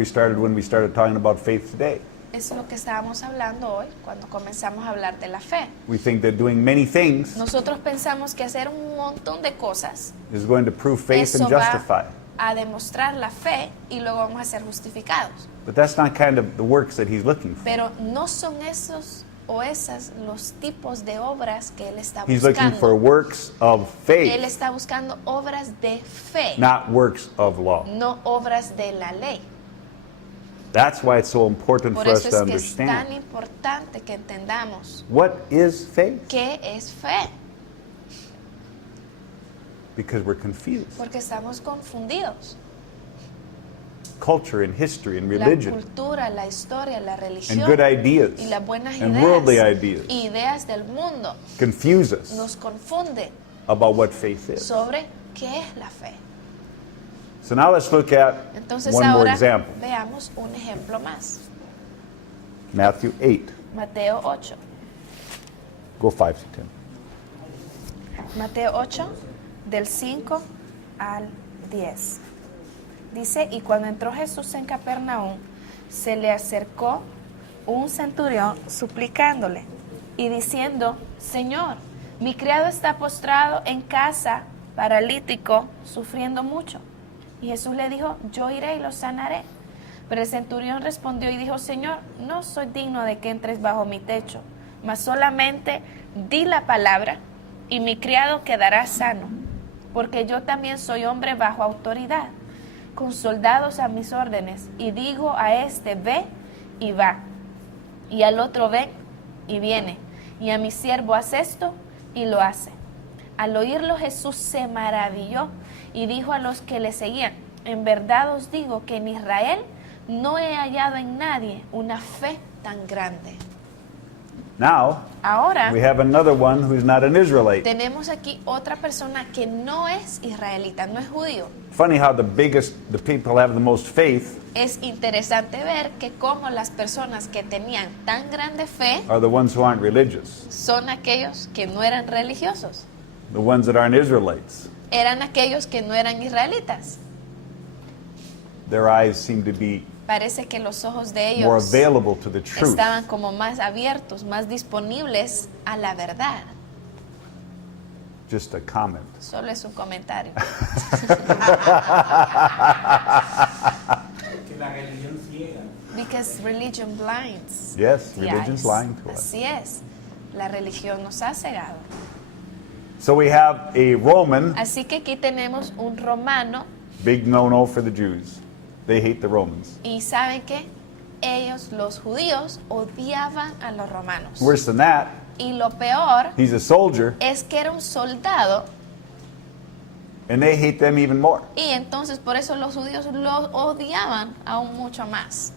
we started when we started talking about faith today. Es lo que estábamos hablando hoy cuando comenzamos a hablar de la fe. We think that doing many things Nosotros pensamos que hacer un montón de cosas, is going to prove faith and eso va justify. a demostrar la fe y luego vamos a ser justificados. But that's not kind of the works that he's looking for. Pero no son esos o esas los tipos de obras que él está He's looking for buscando. works of Él faith, está buscando obras de fe, not works of law. no obras de la ley. That's why it's so important Por for us eso to es que es tan understand. importante que entendamos What is faith? qué es fe, Because we're confused. porque estamos confundidos. Culture and history and La religion cultura, la historia, la and religión good ideas y las buenas and worldly ideas, ideas ideas del mundo confuse us nos confunde about what faith is. sobre qué es la fe. So now let's look at Entonces one more ahora example. veamos un ejemplo más. Matthew 8. Mateo 8. Go 5 to 10. Mateo 8, del 5 al 10. Dice, y cuando entró Jesús en Capernaum, se le acercó un centurión suplicándole y diciendo, Señor, mi criado está postrado en casa, paralítico, sufriendo mucho. Y Jesús le dijo, yo iré y lo sanaré. Pero el centurión respondió y dijo, Señor, no soy digno de que entres bajo mi techo, mas solamente di la palabra y mi criado quedará sano, porque yo también soy hombre bajo autoridad, con soldados a mis órdenes, y digo a este, ve y va, y al otro, ven y viene, y a mi siervo, haz esto y lo hace. Al oírlo Jesús se maravilló y dijo a los que le seguían, en verdad os digo que en Israel no he hallado en nadie una fe tan grande. Now, Ahora we have another one who's not an Israelite. tenemos aquí otra persona que no es israelita, no es judío. Funny how the people have the most faith Es interesante ver que como las personas que tenían tan grande fe are the ones who aren't religious, son aquellos que no eran religiosos, the ones that aren't Israelites. eran aquellos que no eran israelitas. Their eyes seem to be Parece que los ojos de more ellos available to the truth. estaban como más abiertos, más disponibles a la verdad. Just a comment. Solo es un comentario. Que la religión ciega. Because religion blinds. Yes, the religion's eyes. lying to us. Así es. La religión nos ha cegado. So we have a Roman, Así que aquí tenemos un romano big no-no for the Jews. They hate the Romans. y saben que ellos, los judíos, odiaban a los romanos. Worse than that, Y lo peor he's a soldier, es que era un soldado and they hate them even more. y entonces por eso los judíos lo odiaban aún mucho más.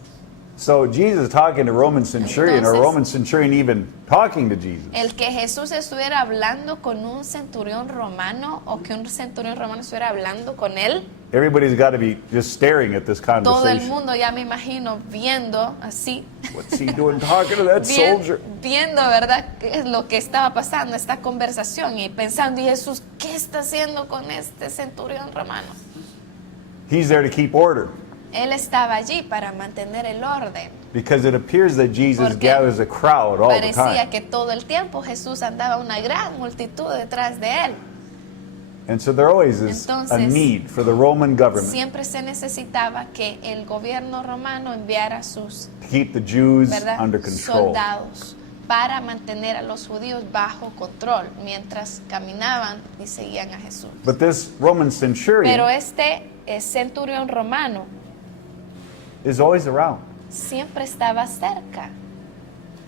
So Jesus talking to Roman centurion, or Entonces- Roman centurion even talking to Jesus. El que Jesús estuviera hablando con un centurión romano o que un centurión romano estuviera hablando con él, Everybody's got to be just staring at this todo el conversation. mundo ya me imagino viendo así, What's he doing talking to that soldier? viendo, ¿verdad?, qué es lo que estaba pasando, esta conversación y pensando, y Jesús, ¿qué está haciendo con este centurión romano? He's there to keep order, Él estaba allí para mantener el orden. because it appears that Jesus Porque gathers a crowd all the Parecía time. que todo el tiempo Jesús andaba una gran multitud detrás de él. And so there always is a Entonces, need for the Roman government Siempre se necesitaba que el gobierno romano enviara sus, to keep the Jews ¿verdad?, under control. soldados para mantener a los judíos bajo control mientras caminaban y seguían a Jesús. But this Roman centurion Pero este centurión romano is always around. siempre estaba cerca,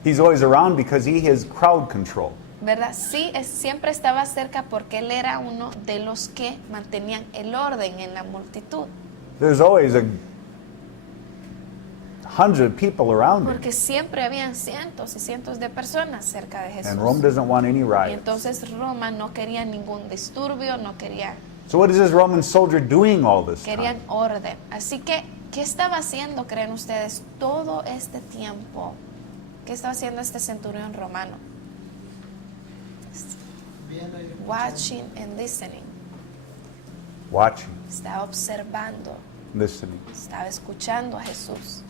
He's always around because he has crowd control. ¿verdad? Sí, siempre estaba cerca porque él era uno de los que mantenían el orden en la multitud. There's always 100 people around him. Porque siempre habían cientos y cientos de personas cerca de Jesús. And Rome doesn't want any Y riots. entonces Roma no quería ningún disturbio, no quería, So what is this Roman soldier doing all this querían time? orden. Así que, ¿qué estaba haciendo, creen ustedes, todo este tiempo? ¿Qué estaba haciendo este centurión romano? Viendo y Watching and listening. Watching. Estaba observando. listening. Estaba escuchando a Jesús.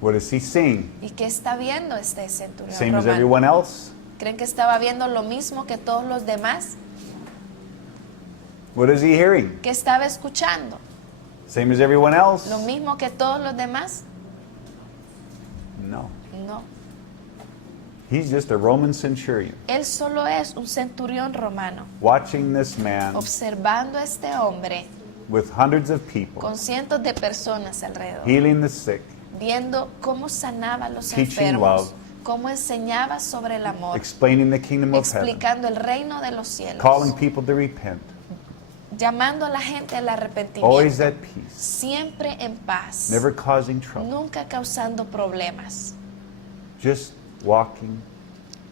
What is he seeing? ¿Y qué está viendo este centurión Same as romano? everyone else? ¿Creen que estaba viendo lo mismo que todos los demás? What is he hearing? ¿Qué estaba escuchando? Same as everyone else? ¿Lo mismo que todos los demás? No. No. He's just a Roman centurion Él solo es un centurión romano, watching this man observando a este hombre with hundreds of people, con cientos de personas alrededor, healing the sick, viendo cómo sanaba a los Teaching enfermos, love. cómo enseñaba sobre el amor, explaining the kingdom of heaven, explicando el reino de los cielos, calling people to repent, llamando a la gente al always arrepentimiento, at peace, siempre en paz, never causing trouble, nunca causando problemas, just walking,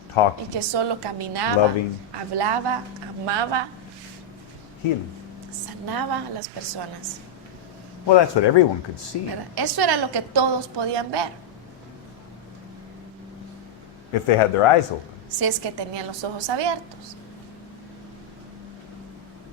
y talking, que solo caminaba, Loving. hablaba, amaba, healing. sanaba a las personas. Well, that's what everyone could see ¿Verdad? Eso era lo que todos podían ver, if they had their eyes open. si es que tenían los ojos abiertos.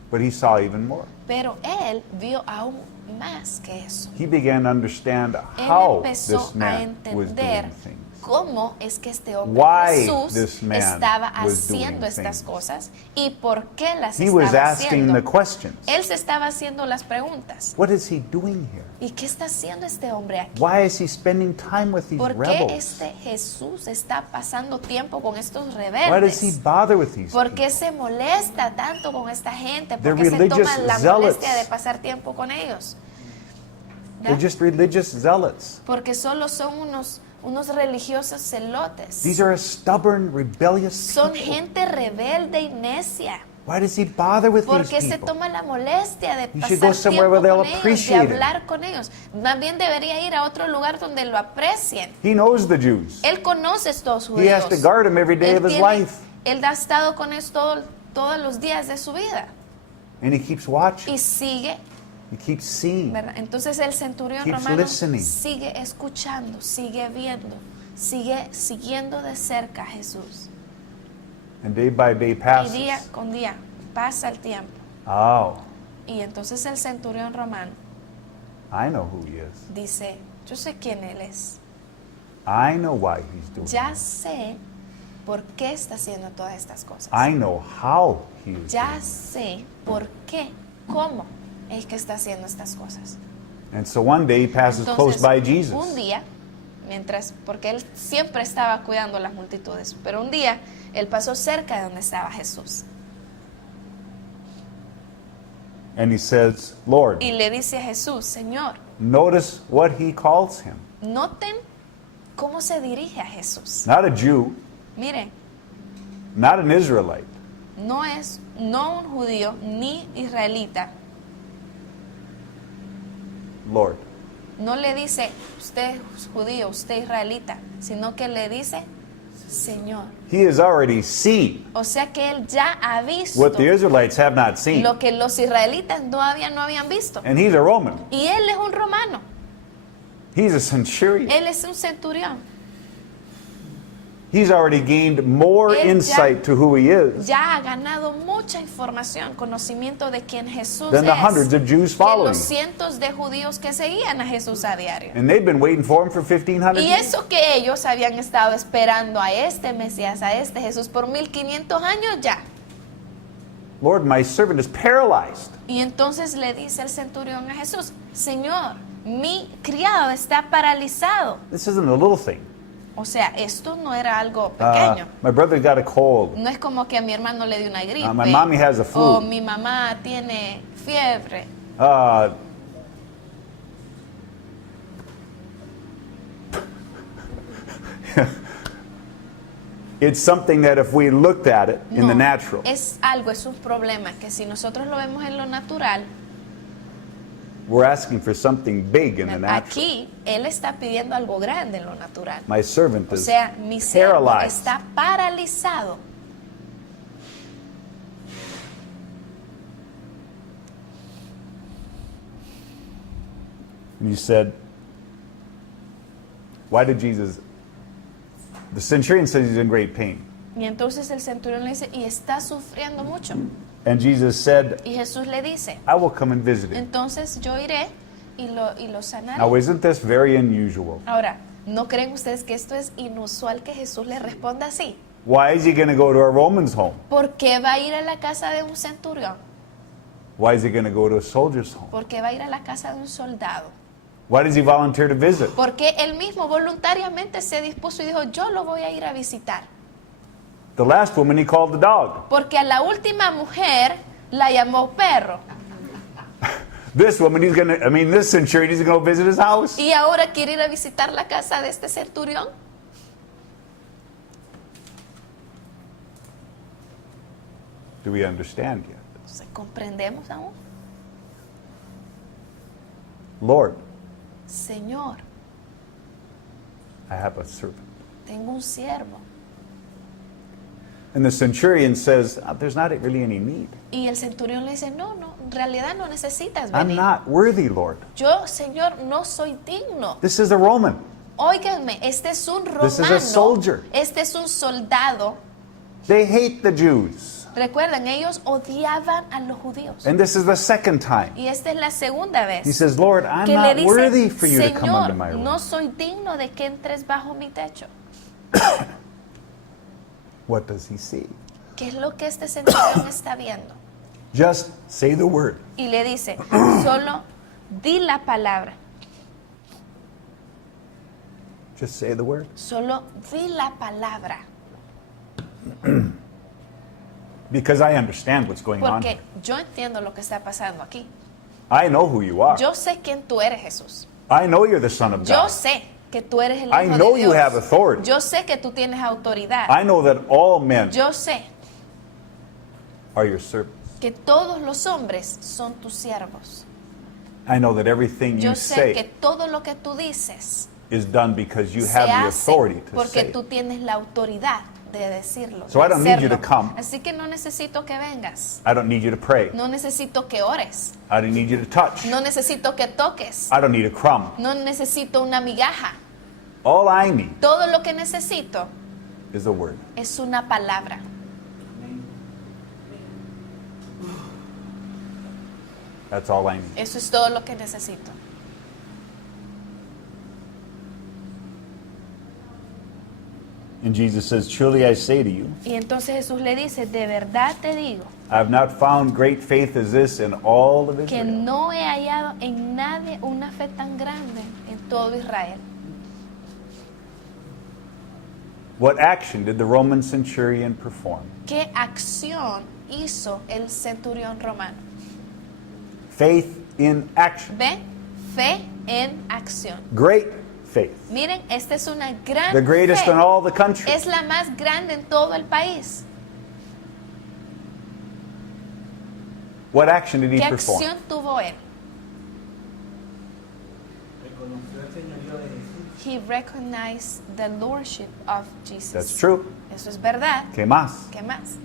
But he saw even more. Pero él vio aún más que eso. He began to understand Él how empezó this a man was entender doing things. cómo es que este hombre Why Jesús this man estaba was doing haciendo estas things. cosas y por qué las He was estaba asking haciendo. the questions. Él se estaba haciendo las preguntas. What is he doing here? ¿Y qué está haciendo este hombre aquí? Why is he spending time with these ¿Por qué rebels? este Jesús está pasando tiempo con estos Why does he rebeldes? bother with these ¿Por qué people? se molesta tanto con esta gente? ¿Por They're qué se religious toma la zealots. molestia de pasar tiempo con ellos? They're ¿Verdad? just religious zealots. Porque solo son unos religiosos celotes. These are a stubborn, rebellious Son people. gente rebelde y necia. Why does he bother with ¿Por these qué se people? toma la molestia de You should pasar go somewhere tiempo where they'll con ellos, de appreciate it. hablar con ellos? Más bien debería ir a otro lugar donde lo aprecien. He knows the Jews. Él conoce estos He has judíos. to guard them every day Él of his tiene- life. Él ha estado con ellos todos los días de su vida. And he keeps watching. Y sigue, He keeps seeing. ¿verdad? Entonces el centurión Keeps romano listening. sigue escuchando, sigue viendo, sigue siguiendo de cerca a Jesús. And day by day Y passes. día con día pasa el tiempo. Oh, Y entonces el centurión romano I know who he is. dice, yo sé quién él es. I know why he's doing Ya it. sé por qué está haciendo todas estas cosas. I know how he is Ya doing it. sé por qué, cómo es que está haciendo estas cosas. And so one day he passes close Entonces, by Jesus. un día, porque él siempre estaba cuidando las multitudes, pero un día él pasó cerca de donde estaba Jesús And he says, Lord, y le dice a Jesús, Señor, notice what he calls him. noten cómo se dirige a Jesús. Not a Jew, Miren, not an Israelite. no un judío ni israelita. Lord. No le dice, usted es judío, usted israelita, sino que le dice, Señor. He has already seen O sea que él ya ha visto what the Israelites have not seen. lo que los israelitas todavía no habían visto. And he's a Roman. Y él es un romano, He's a centurion. él es un centurión. He's already gained more Él ya- insight to who he is Ya ha ganado mucha información, conocimiento de quién Jesús than the es. hundreds of Jews Que following los him. cientos de judíos que seguían a Jesús a diario. And they've been waiting for him for 1,500 Y years. eso que ellos habían estado esperando a este Mesías, a este Jesús por 1500 años ya. Lord, my servant is paralyzed. Y entonces le dice el centurión a Jesús, Señor, mi criado está paralizado. This isn't a little thing. O sea, esto no era algo pequeño. My brother got a cold. No es como que a mi hermano le dio una gripe. My mommy has a flu. O mi mamá tiene fiebre. Uh, it's something that if we looked at it in the No, natural, es algo, es un problema que si nosotros lo vemos en lo natural, we're asking for something big in the natural. aquí él está pidiendo algo grande en lo natural. My servant O is sea, mi siervo paralyzed. está paralizado. And you said, why did Jesus? The centurion says he's in great pain. Y entonces el centurión le dice, y está sufriendo mucho. And Jesus said, Y Jesús le dice, I will come and visit him. entonces yo iré y lo sanaron. Now, isn't this very unusual? Ahora, ¿no creen ustedes que esto es inusual que Jesús le responda así? Why is he going to go to a Roman's home? ¿Por qué va a ir a la casa de un centurión? Why is he going to go to a soldier's home? ¿Por qué va a ir a la casa de un soldado? Why does he volunteer to visit? Porque él mismo voluntariamente se dispuso y dijo, yo lo voy a ir a visitar. The last woman he called the dog. Porque a la última mujer la llamó perro. This woman, this centurion, he's going to go visit his house. Y ahora quiere ir a visitar la casa de este centurión. Do we understand yet? Entonces, ¿comprendemos aún? Lord, Señor, I have a servant. tengo un siervo. And the centurion says, there's not really any need. Y el centurión le dice, no, en realidad no necesitas I'm venir. not worthy, Lord. Yo, Señor, no soy digno. This is a Roman. Óiganme, este es un This is a romano. soldier. Este es un soldado. They hate the Jews. Recuerden, ellos odiaban a los judíos. And this is the second time. Y esta es la segunda He vez says, Lord, I'm que le not dice, worthy for you to come Señor, under my roof. no soy digno de que entres bajo mi techo. What does he see? ¿Qué es lo que este centurión está viendo? Just say the word. Y le dice, solo di la palabra. Just say the word. Solo di la palabra. Because I understand what's going on. Porque yo entiendo lo que está pasando aquí. I know who you are. Yo sé quién tú eres, Jesús. I know you're the Son of Yo God. sé que tú eres el I Hijo know de you Dios. have authority. Yo sé que tú tienes autoridad. I know that all men Yo sé are your servants. que todos los hombres son tus siervos. I know that everything Yo you sé que say todo lo que tú dices is done because you se have the hace authority to porque say tú it. tienes la autoridad de decirlo. So I de don't need you hacerlo. to come. Así que no necesito que vengas. I don't need you to pray. No necesito que ores. I don't need you to touch. No necesito que toques. I don't need a crumb. No necesito una migaja. All I need Todo lo que necesito is a word. es una palabra. That's all I need. Eso es todo lo que necesito. And Jesus says, truly I say to you, Y entonces Jesús le dice, de verdad te digo I have not found great faith as this in all of que Israel. no he hallado en nadie una fe tan grande en todo Israel. What action did the Roman centurion perform? ¿Qué acción hizo el centurión romano? Faith in action. ¿Ve? Fe en acción. Great faith. Miren, esta es una gran The greatest fe. in all the country. Es la más grande en todo el país. What action did he ¿Qué perform? acción tuvo él? Reconoció el señorío de Jesús. He recognized the lordship of Jesus. That's true. Eso es verdad. ¿Qué más? ¿Qué más?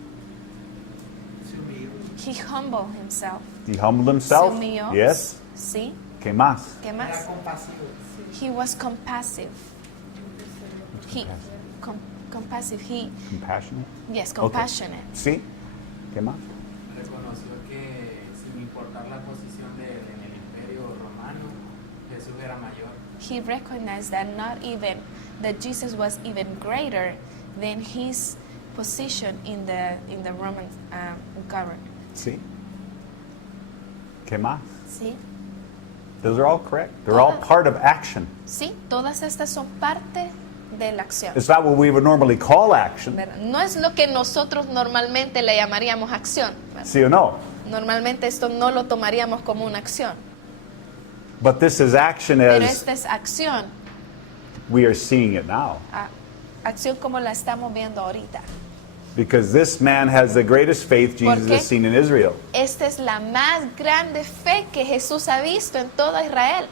Se humilló. He humbled himself. He humbled himself. Se humilló. Yes. Sí. ¿Qué más? ¿Qué Era más? compasivo. He was compassive. He compassive. He Compassionate. yes, Okay. compassionate. Sí. ¿Qué más? Reconoció que sin importar la posición de él en el imperio romano, Jesús era mayor. He recognized that that Jesus was even greater than his position in the Roman government. Sí. ¿Qué más? Sí, Those are all correct. They're all Todas. part of action. sí, todas estas son parte de la acción. It's not what we would normally call action. ¿Verdad? No es lo que nosotros normalmente le llamaríamos acción. ¿Verdad? ¿Sí o no? Normalmente esto no lo tomaríamos como una acción, But this is action pero as esta es acción, we are seeing it now. acción como la estamos viendo ahorita. Because this man has the greatest faith Jesus ¿Por qué? has seen in Israel. Esta es la más grande fe que Jesús ha visto en toda Israel.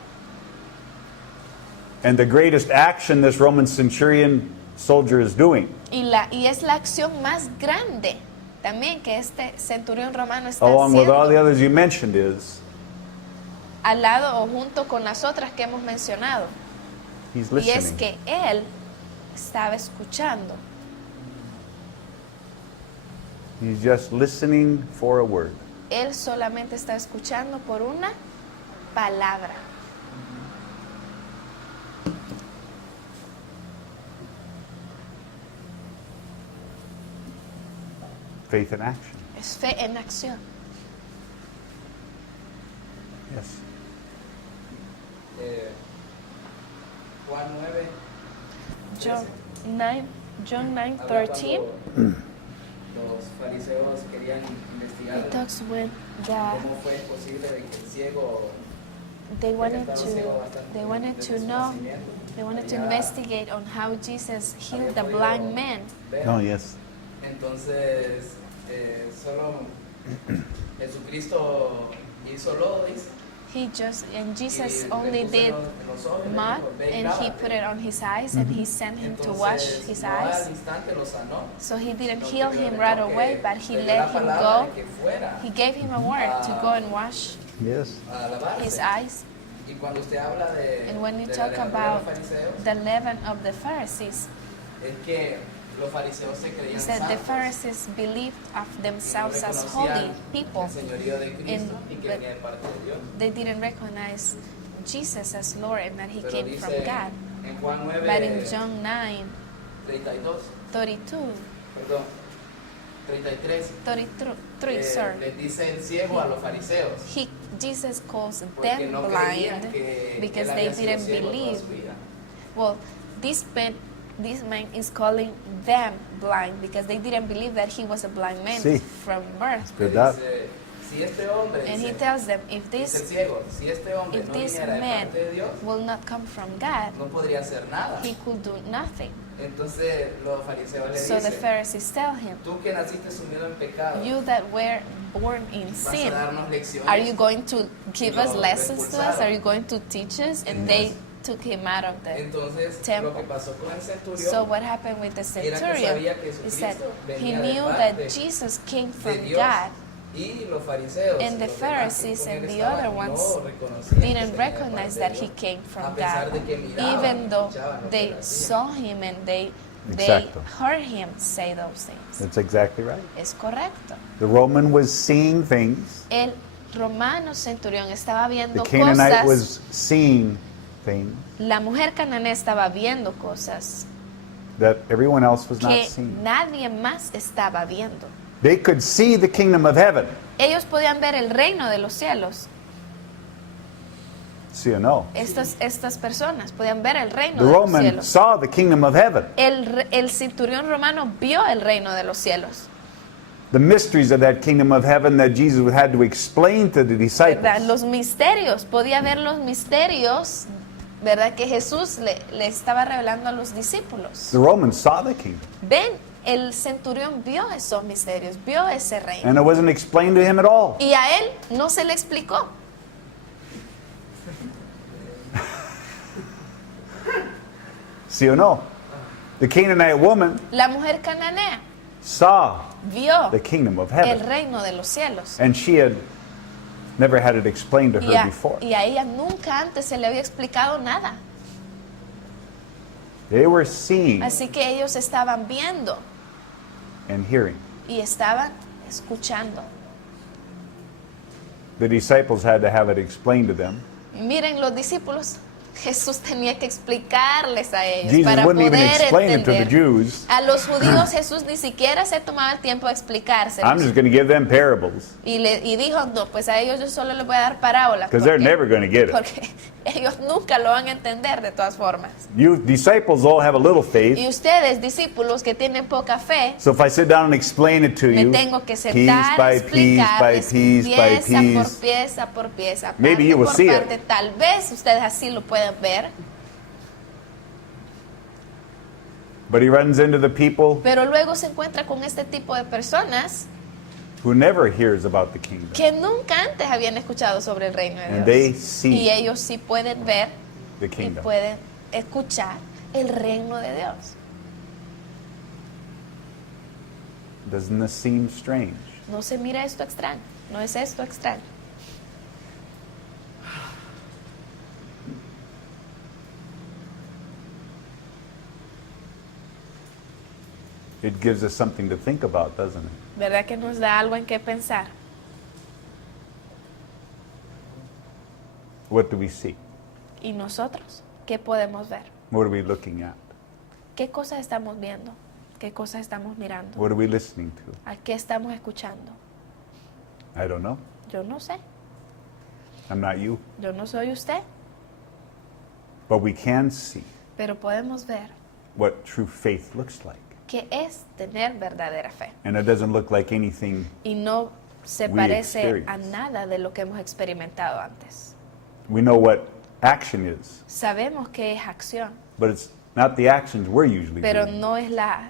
And the greatest action this Roman centurion soldier is doing Y es la acción más grande también que este centurión romano está along with all the haciendo others you mentioned is al lado o junto con las otras que hemos mencionado. he's Y es listening. que él estaba escuchando. He's just listening for a word. Él solamente está escuchando por una palabra. Faith in action. Es fe en acción. Yes. Juan 9. John 9, habla 13. cuando los fariseos querían investigar It talks when cómo fue posible de que el ciego they wanted to know, they wanted to investigate on how Jesus healed the blind man. vea. Oh, yes. Entonces, solo Jesucristo hizo lodo, dice. And Jesus y le only puso did en los ojos, le mud, dijo, "Ve y and he lávate". put it on his eyes, and he sent him to wash Entonces, his no eyes. al instante lo sanó, So he didn't sino heal que him le right ordenó que away, but he le dio let la him palabra go. de que fuera He gave him a word to go and wash Yes. a lavarse. his eyes. Y cuando usted habla de, And when you de talk la levadura de about los fariseos, the leaven of the Pharisees, es que los fariseos se he creían said the santos. Pharisees believed of Y no themselves as reconocían holy people. el señorío de Cristo y que but venía de parte de Dios. They didn't recognize Jesus as Lord and that he Pero came from dice God. en Juan But in 9, John 9, 32, 32, perdón, 33, 33, sorry, les dice el ciego a los fariseos. Jesus calls Porque them no creían blind que because él they había sido didn't ciego toda believe. su vida. Well, this man is calling them blind because they didn't believe that he was a blind man Sí. from birth. Le ¿Verdad? dice, si este hombre, And he dice, tells them, if dice el this ciego, si este hombre if no this viniera de man parte de Dios, will not come from God, no podría hacer nada. he could do nothing. Entonces los fariseos le So the dicen, Pharisees tell him, tú que naciste sumido en pecado, you that were born in vas a sin, darnos lecciones. are you going to give us Lo lessons to us? expulsaron. Are you going to teach us? And they took him out of the Entonces temple. lo que pasó con el centurión So what happened with the era que centurion sabía que is that Jesucristo he venía de knew parte that Jesus came de from Dios. God Y los fariseos and the los demás que Pharisees con él and the estaban, other ones no reconocían que didn't venía de recognize parte that de he Dios, came from a pesar God, de que miraban, even though escuchaban lo que they él hacía. saw him and they Exacto. heard him say those things. That's exactly right. Es correcto. The Roman was seeing things. El romano centurión estaba The viendo Canaanite cosas. was seeing things La mujer cananea estaba viendo cosas that everyone else was not que seeing. nadie más estaba viendo. They could see the kingdom of heaven. Ellos podían ver el reino de los cielos. See or no? Estas personas podían ver el reino The de los Roman cielos. saw the kingdom of heaven. El centurión romano vio el reino de los cielos. The mysteries of that kingdom of heaven that Jesus had to explain to the ¿Verdad? disciples. Los misterios, podía ver los misterios, ¿verdad? Que Jesús le estaba revelando a los discípulos. The Romans saw the kingdom. Ven, el centurión vio esos misterios, vio ese reino. And it wasn't explained to him at all. Y a él no se le explicó. See or no? The Canaanite woman La mujer cananea saw vio the kingdom of el heaven. reino de los cielos. And she had never had it explained to Y her a, before. y a ella nunca antes se le había explicado nada. They were seeing Así que ellos estaban viendo and hearing. y estaban escuchando. The disciples had to have it explained to them. Miren, los discípulos, Jesús tenía que explicarles a ellos Jesus para wouldn't even poder explain it to the entender. Jews. A los judíos Jesús ni siquiera se tomaba el tiempo de explicárselos. I'm just going to give them parables Y dijo, no, pues a ellos yo solo les voy a dar parábolas. because they're never going to get it. Porque ellos nunca lo van a entender de todas formas. You disciples all have a little faith. Y ustedes, discípulos que tienen poca fe, So if I sit down and explain it to me you, tengo que piece sentar, by piece by explicarles piece by piece, pieza por pieza, Maybe you will por see it. parte. Tal vez ustedes así lo puedan ver, but he runs into the people pero luego se encuentra con este tipo de personas who never hears about the kingdom. que nunca antes habían escuchado sobre el reino de And they Dios. see Y ellos sí pueden ver the y kingdom. pueden escuchar el reino de Dios. Doesn't this seem strange? No se mira esto extraño, no es esto extraño. It gives us something to think about, doesn't it? ¿Verdad que nos da algo en qué pensar? What do we see? ¿Y nosotros? ¿Qué podemos ver? What are we looking at? ¿Qué cosas estamos viendo? ¿Qué cosas estamos mirando? What are we listening to? ¿A qué estamos escuchando? I don't know. Yo no sé. I'm not you. Yo no soy usted. But we can see Pero podemos ver what true faith looks like. qué es tener verdadera fe. And it doesn't look like anything. Y no se We parece a experience. nada de lo que hemos experimentado antes. We know what action is, Sabemos que es acción, but it's not the actions we're usually pero doing.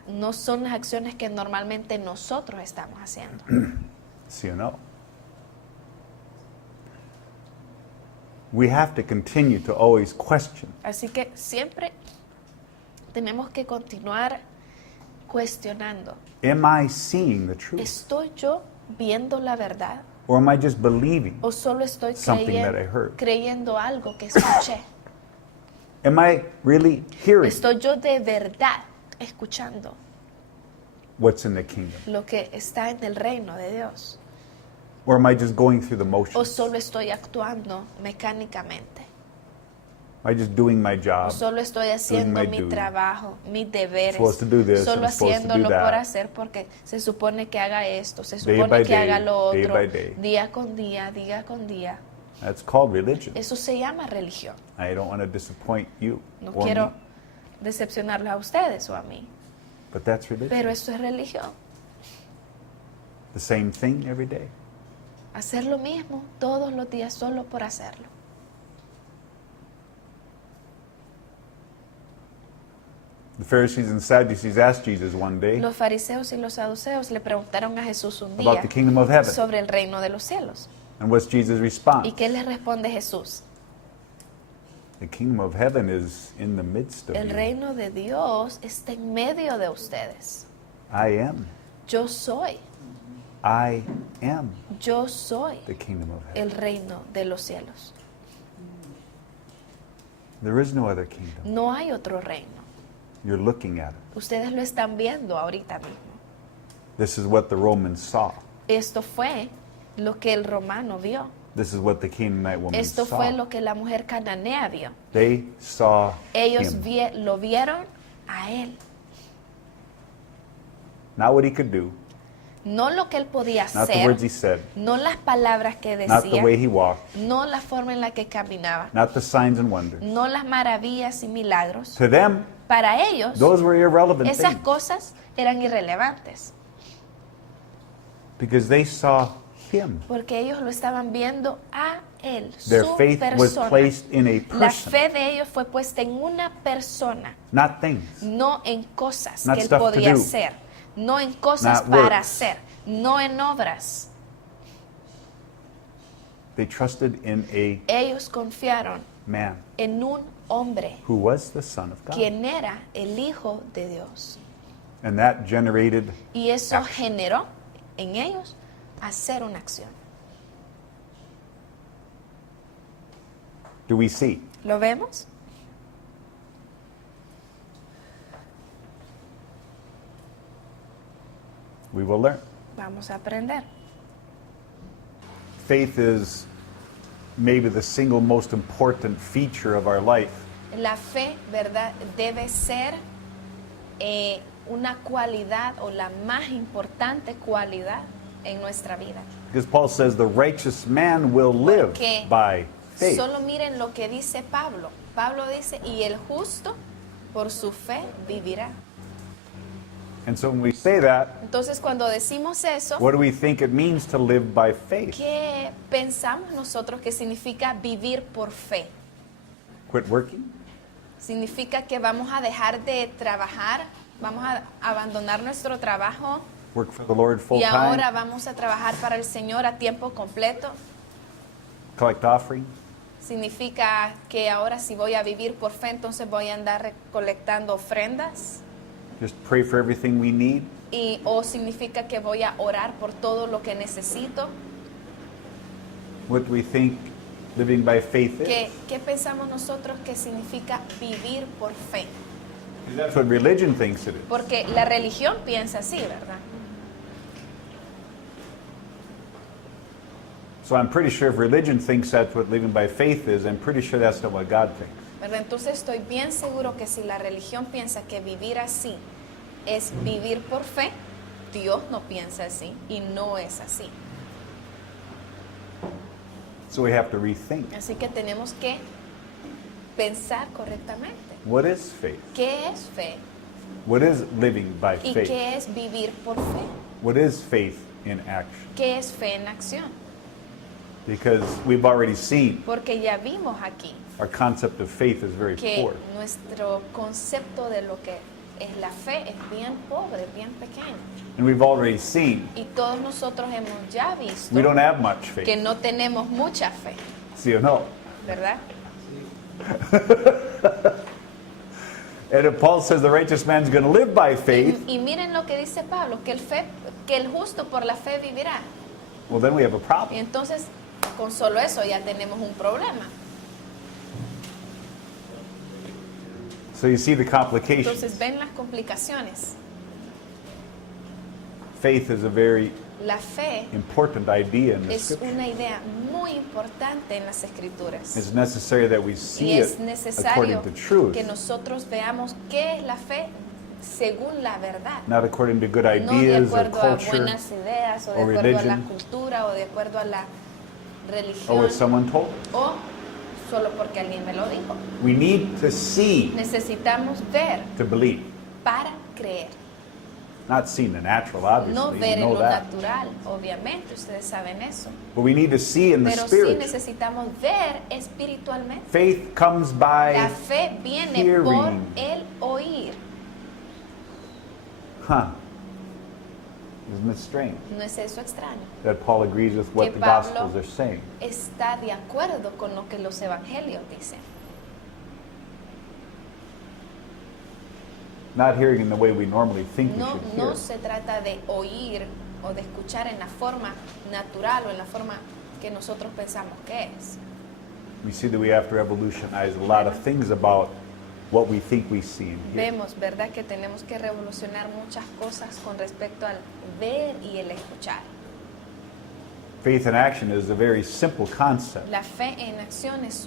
no son las acciones que normalmente nosotros estamos haciendo. ¿Sí o no? We have to continue to always question. Así que siempre tenemos que continuar cuestionando. Am I seeing the truth? ¿Estoy yo viendo la verdad Or am I just believing? o solo estoy Something that I heard. creyendo algo que escuché? Am I really hearing ¿Estoy yo de verdad escuchando what's in the kingdom? lo que está en el reino de Dios? Or am I just going through the ¿O motions? solo estoy actuando mecánicamente? Am I just doing my ¿O job? solo estoy haciendo my mi duty. trabajo, mis deberes? Supposed to do this, Solo I'm supposed to do haciéndolo por that. hacer porque se supone que haga esto, se Day supone by que haga day, lo day otro, by day. día con día, día con día. That's called religion. Eso se llama religión. I don't want to disappoint you No or quiero me, decepcionarlos a ustedes o a mí, but that's religion. pero eso es religión. The same thing every day. Hacer lo mismo todos los días solo por hacerlo. The Pharisees and Sadducees asked Jesus one day Los fariseos y los saduceos le preguntaron a Jesús un about día the kingdom of heaven. sobre el reino de los cielos. And what's Jesus' ¿Y response? qué les responde Jesús? The kingdom of heaven is in the midst of El you. reino de Dios está en medio de ustedes. I am. Yo soy, I am yo soy the kingdom of heaven. el reino de los cielos. There is no other kingdom. No hay otro reino. You're looking at it. Ustedes lo están viendo ahorita mismo. This is what the Romans saw. Esto fue lo que el romano vio. This is what the Canaanite woman Esto fue saw. lo que la mujer cananea vio. They saw Ellos him. lo vieron a él. Not what he could do, No lo que él podía not the words he hacer, said, no las palabras que not the way decía, he walked, no la forma en la que caminaba, not the signs and wonders. no las maravillas y milagros. To them, Para ellos, those were irrelevant esas things cosas eran irrelevantes, because they saw him. porque ellos lo estaban viendo a él, Their su faith was persona. placed in a La person, fe de ellos fue puesta en una persona, not things. no en cosas Not que él stuff to podía do. hacer, no en cosas Not para works. hacer, no en obras. They trusted in a Ellos confiaron man en un hombre, who was the Son of God. quien era el Hijo de Dios. And that generated, Y eso Action. generó en ellos hacer una acción. do we see? ¿Lo vemos? We will learn. Vamos a aprender. Faith is maybe the single most important feature of our life. La fe, ¿verdad? Debe ser una cualidad o la más importante cualidad en nuestra vida. Because Paul says the righteous man will live Porque by faith. solo miren lo que dice Pablo. Pablo dice, y el justo por su fe vivirá. And so when we say that, Entonces, cuando decimos eso, what do we think it means to live by faith? ¿qué pensamos nosotros que significa vivir por fe? Quit working? ¿Significa que vamos a dejar de trabajar? ¿Vamos a abandonar nuestro trabajo? Work for the Lord full Y ahora time? vamos a trabajar para el Señor a tiempo completo. Collect offering? ¿Significa que ahora si voy a vivir por fe, entonces voy a andar recolectando ofrendas? Just pray for everything we need? ¿O significa que voy a orar por todo lo que necesito? What do we think living by faith is? ¿Qué pensamos nosotros que significa vivir por fe? 'Cause that's what religion thinks it is. Porque la religión piensa así, ¿verdad? So I'm pretty sure if religion thinks that's what living by faith is, I'm pretty sure that's not what God thinks. ¿Verdad? Entonces estoy bien seguro que si la religión piensa que vivir así es vivir por fe. Dios no piensa así y no es así. So we have to rethink. Así que tenemos que pensar correctamente. What is faith? ¿Qué es fe? What is living by ¿Y faith? qué es vivir por fe? What is faith in action? ¿Qué es fe en acción? Because we've already seen Porque ya vimos aquí our concept of faith is very que poor. nuestro concepto de lo que es la fe es bien pobre, bien pequeño. And we've already seen Y todos nosotros hemos ya visto we don't have much que faith. no tenemos mucha fe, See or no? ¿verdad? And if Paul says the righteous man's going to live by faith, Y miren lo que dice Pablo, que el justo por la fe vivirá. well, then we have a Y problem. entonces, con solo eso ya tenemos un problema. So you see the complications. Entonces, ven las complicaciones. Faith is a very La fe important idea in the es scripture. una idea muy importante en las Escrituras. It's necessary that we Y see es it necesario according to truth, que nosotros veamos qué es la fe según la verdad. not according to good No de ideas or acuerdo a culture buenas ideas o de or acuerdo a la religion. cultura o de acuerdo a la or religión what someone told. o solo porque alguien me lo dijo. We need to see Necesitamos ver to believe, para creer. not see in the natural, obviously. No we ver en know lo that. natural, obviamente, ustedes saben eso. But we need to see in the Pero sí spirit. necesitamos ver espiritualmente. Faith comes by La fe viene por hearing. el oír. Isn't it strange ¿No es eso extraño? that Paul agrees with what Que the Pablo Gospels are saying? está de acuerdo con lo que los evangelios dicen. Not hearing in the way we normally think we No, should no hear. se trata de oír o de escuchar en la forma natural o en la forma que nosotros pensamos que es. We see that we have to revolutionize a lot of things about what we think we see and hear. Vemos, ¿verdad?, que tenemos que revolucionar muchas cosas con respecto al ver y el escuchar. Faith in action is a very simple concept, La fe en acción es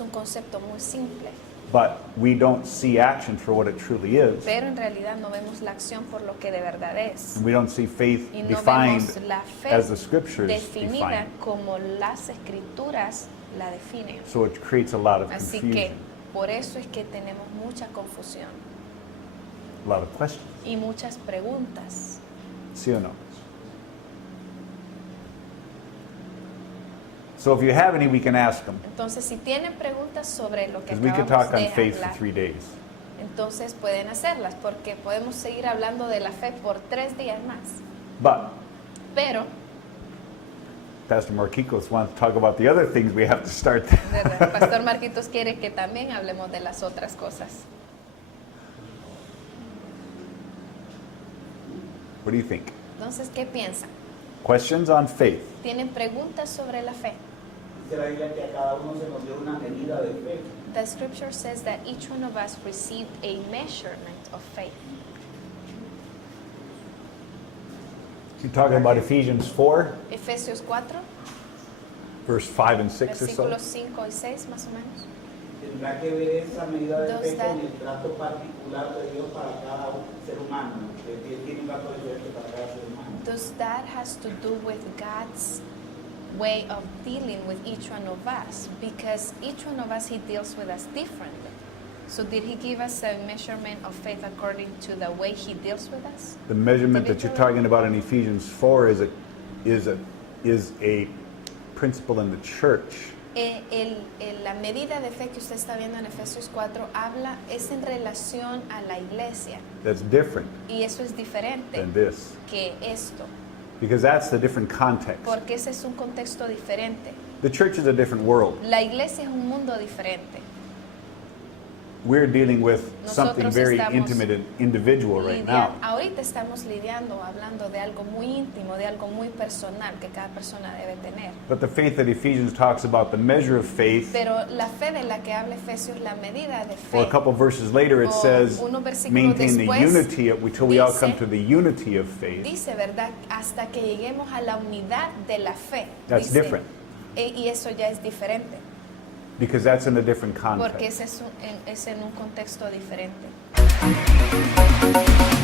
un concepto muy simple, but we don't see action for what it truly is. pero en realidad no vemos la acción por lo que de verdad es. And we don't see faith Y no defined vemos la fe as the scriptures definida define. como las escrituras la definen. So it creates a lot of Así que confusion, por eso es que tenemos mucha confusión a lot of questions. y muchas preguntas. ¿Sí o no? So if you have any, we can ask them. Entonces, si tienen preguntas sobre lo que Because we could acabamos talk de on faith for hablar, 3 days. entonces pueden hacerlas, porque podemos seguir hablando de la fe por 3 días más. But Pero, Pastor Marquicos wants to talk about the other things we have to start there. ¿verdad? Pastor Marquitos quiere que también hablemos de las otras cosas. What do you think? Entonces, ¿qué piensan? Questions on faith? ¿Tienen preguntas sobre la fe? Dice la Biblia que a cada uno se nos dio una medida de fe. The scripture says that each one of us received a measurement of faith. You talking about Ephesians 4, Efesios 4, verse 5 and 6 or so? versículos 5 y 6 más o menos. Tendrá que ver esa medida de Does fe that- con el trato particular de Dios para cada ser humano. Que Dios tiene un trato diferente para cada ser humano. Does that has to do with God's way of dealing with each one of us? Because each one of us, He deals with us differently. So did He give us a measurement of faith according to the way He deals with us? The measurement that you're talking about in Ephesians 4 is a principle in the church. La medida de fe que usted está viendo en Efesios 4 es en relación a la iglesia. That's different Y eso es diferente than this. que esto, Because that's the different context. porque ese es un contexto diferente. The church is a different world. La iglesia es un mundo diferente. We're dealing with something Nosotros very estamos intimate and individual right now. Ahorita estamos hablando de algo muy íntimo, de algo muy personal que cada persona debe tener. But the faith that Ephesians talks about, the measure of faith, Pero la fe de la que habla Efesios, la medida de or fe, a couple verses later it O says, unos versículos maintain the después unity until we all dice- come to the unity of faith. dice, ¿verdad? Hasta que lleguemos a la unidad de la fe. That's dice. different. Y eso ya es diferente, Because that's in a different porque context. ese es en un contexto diferente. Bye.